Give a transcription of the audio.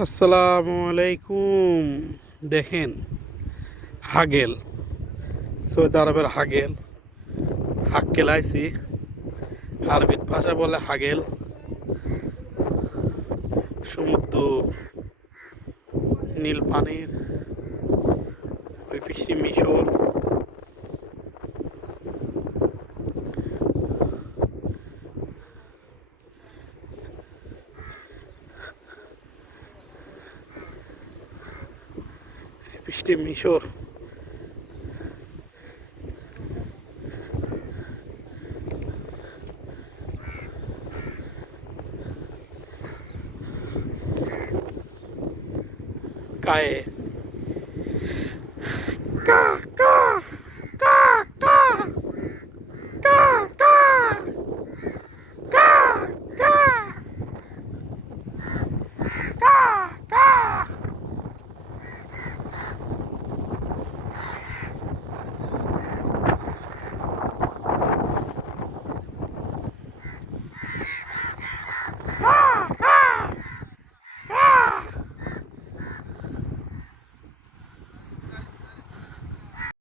আসসালামু আলাইকুম। দেখেন, হাগেল, সৌদি আরবের হাগেল, হাক্কেল আইসি, আরবিত ভাষা বলে হাগেল। সমুদ্র, নীল পানির ওই পিসি মিশর। পিসটি মিশর। কায়ে কা